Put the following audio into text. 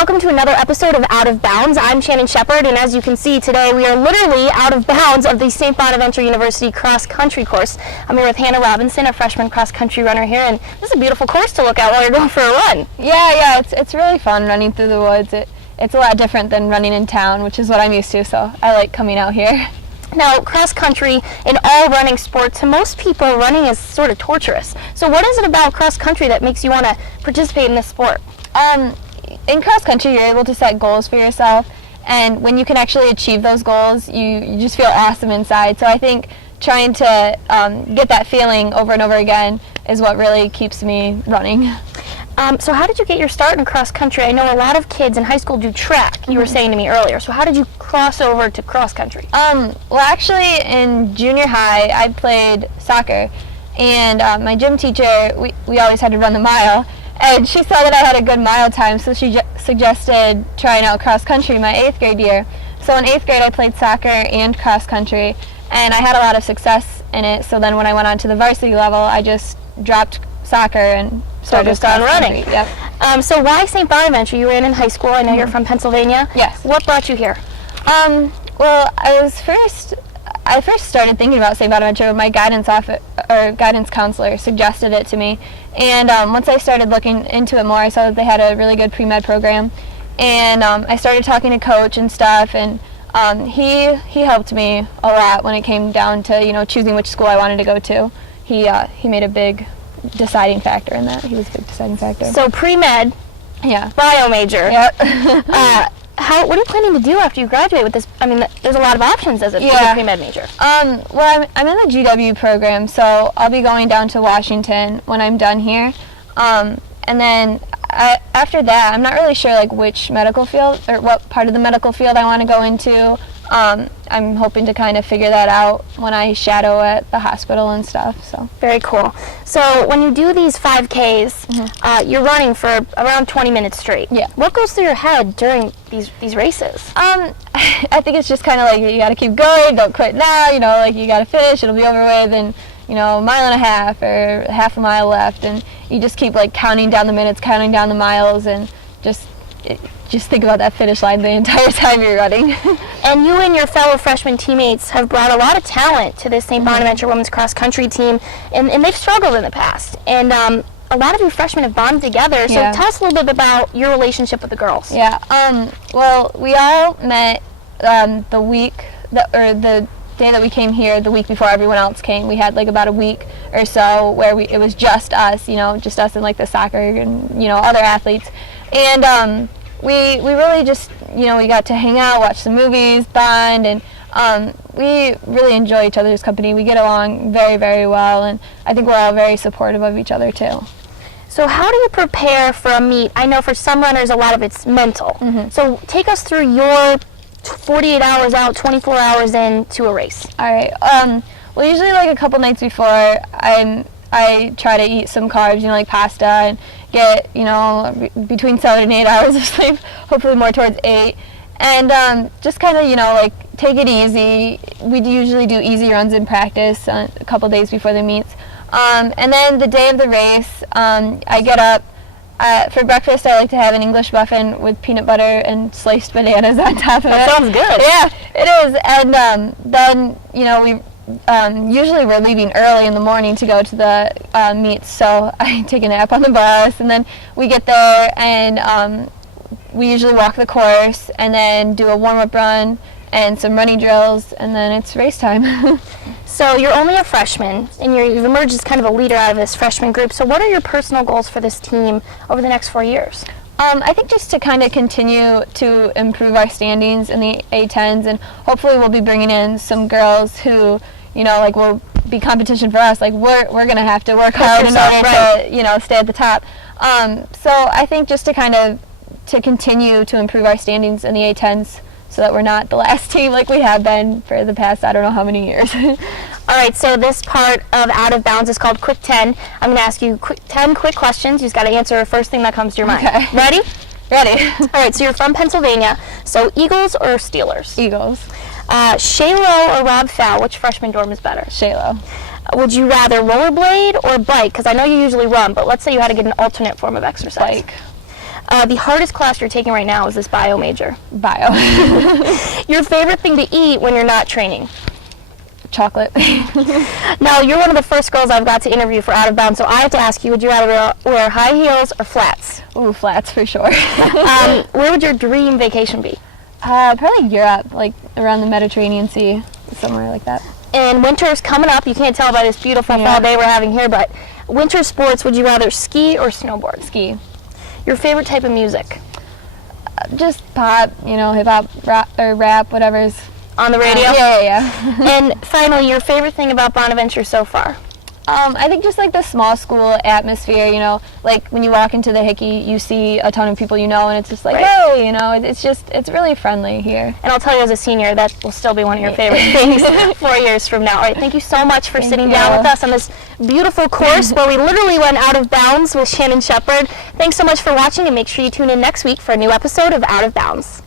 welcome to another episode of Out of Bounds. I'm Shannon Shepard, and as you can see today, we are literally out of bounds of the St. Bonaventure University cross-country course. I'm here with Hannah Robinson, a freshman cross-country runner here, and this is a beautiful course to look at while you're going for a run. Yeah, it's really fun running through the woods. It's a lot different than running in town, which is what I'm used to, so I like coming out here. Now, cross-country in all running sports, to most people, running is sort of torturous. So what is it about cross-country that makes you want to participate in this sport? In cross-country, you're able to set goals for yourself, and when you can actually achieve those goals, you just feel awesome inside. So I think trying to get that feeling over and over again is what really keeps me running. So how did you get your start in cross-country? I know a lot of kids in high school do track, you were saying to me earlier. So how did you cross over to cross-country? Well, actually, in junior high, I played soccer, and my gym teacher, we always had to run the mile, and she saw that I had a good mile time, so she suggested trying out cross-country my 8th grade year. So in 8th grade, I played soccer and cross-country, and I had a lot of success in it. So then when I went on to the varsity level, I just dropped soccer and started on running. Yep. So why St. Bonaventure? You ran in high school. I know you're from Pennsylvania. Yes. What brought you here? Well, I first started thinking about St. Bonaventure when my guidance counselor suggested it to me. And once I started looking into it more, I saw that they had a really good pre-med program. And I started talking to coach and stuff, and he helped me a lot when it came down to choosing which school I wanted to go to. He made a big deciding factor in that. He was a big deciding factor. So pre-med, yeah, bio major. Yep. What are you planning to do after you graduate with this? I mean, there's a lot of options as a pre-med major. Well, I'm in the GW program, so I'll be going down to Washington when I'm done here. And then after that, I'm not really sure which medical field or what part of the medical field I want to go into. I'm hoping to kind of figure that out when I shadow at the hospital and stuff. So very cool. So when you do these 5Ks, you're running for around 20 minutes straight. Yeah. What goes through your head during these races? I think it's just kind of you got to keep going, don't quit now. You got to finish. It'll be over with in a mile and a half or half a mile left, and you just keep counting down the minutes, counting down the miles, and just think about that finish line the entire time you're running. And you and your fellow freshman teammates have brought a lot of talent to this St. Bonaventure women's cross-country team, and they've struggled in the past. And a lot of you freshmen have bonded together, so tell us a little bit about your relationship with the girls. Yeah, well, we all met the day that we came here, the week before everyone else came. We had about a week or so where it was just us, just us and the soccer and other athletes. And we really just, we got to hang out, watch some movies, bond, and we really enjoy each other's company. We get along very, very well, and I think we're all very supportive of each other too. So how do you prepare for a meet? I know for some runners a lot of it's mental. So take us through your 48 hours out, 24 hours in to a race. All right. Well, usually a couple nights before, I try to eat some carbs, like pasta, and get, between 7 and 8 hours of sleep, hopefully more towards 8. And just kind of, take it easy. We usually do easy runs in practice a couple days before the meets. And then the day of the race, I get up. For breakfast, I like to have an English muffin with peanut butter and sliced bananas on top of it. That sounds good. Yeah, it is. And then, we usually we're leaving early in the morning to go to the meets, so I take a nap on the bus, and then we get there, and we usually walk the course, and then do a warm-up run and some running drills, and then it's race time. So you're only a freshman, and you've emerged as kind of a leader out of this freshman group. So what are your personal goals for this team over the next 4 years? I think just to kind of continue to improve our standings in the A10s, and hopefully we'll be bringing in some girls who, will be competition for us. We're going to have to work hard in order to, stay at the top. So I think just to continue to improve our standings in the A10s, so that we're not the last team like we have been for the past I don't know how many years. All right, so this part of Out of Bounds is called Quick 10. I'm going to ask you 10 quick questions. You just got to answer the first thing that comes to your mind. Okay. Ready? Ready. All right, so you're from Pennsylvania. So Eagles or Steelers? Eagles. Shaylo or Rob Fowl, which freshman dorm is better? Shaylo. Would you rather rollerblade or bike? Because I know you usually run, but let's say you had to get an alternate form of exercise. Bike. The hardest class you're taking right now is this bio major. Bio. Your favorite thing to eat when you're not training? Chocolate. Now, you're one of the first girls I've got to interview for Out of Bounds, so I have to ask you, would you rather wear high heels or flats? Ooh, flats for sure. Where would your dream vacation be? Probably Europe, like around the Mediterranean Sea, somewhere like that. And winter's coming up. You can't tell by this beautiful fall day we're having here, but winter sports, would you rather ski or snowboard? Ski. Your favorite type of music? Just pop, hip-hop, rap, whatever's On the radio? Yeah. And finally, your favorite thing about Bonaventure so far? I think just like the small school atmosphere, like when you walk into the Hickey, you see a ton of people and it's just like, hey, it's really friendly here. And I'll tell you as a senior, that will still be one of your favorite things 4 years from now. All right, thank you so much for sitting down with us on this beautiful course where we literally went out of bounds with Shannon Shepard. Thanks so much for watching, and make sure you tune in next week for a new episode of Out of Bounds.